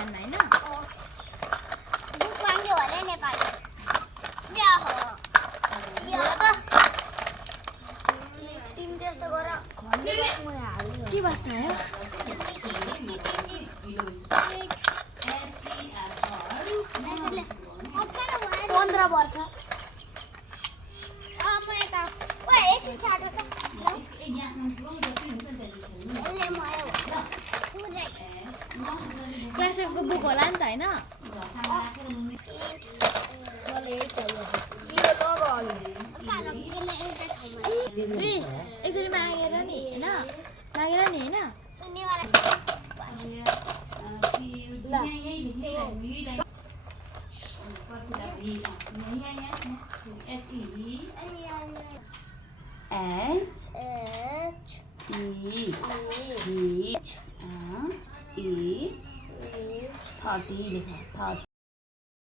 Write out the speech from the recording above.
ध्यानमा हैन बुक माग्यो अरे नेपाली क्या हो यो त तिमी त्यस्तो गर खन्ने म हाल्नु के बस्न आयो 15 वर्ष म यता ओ एकछिन छाडो त क्लास 8 को बुक होला नि त हैन प्लिज एकचोटि मागेर नि हैन मागेर नि हैन H is 30 लिखा 30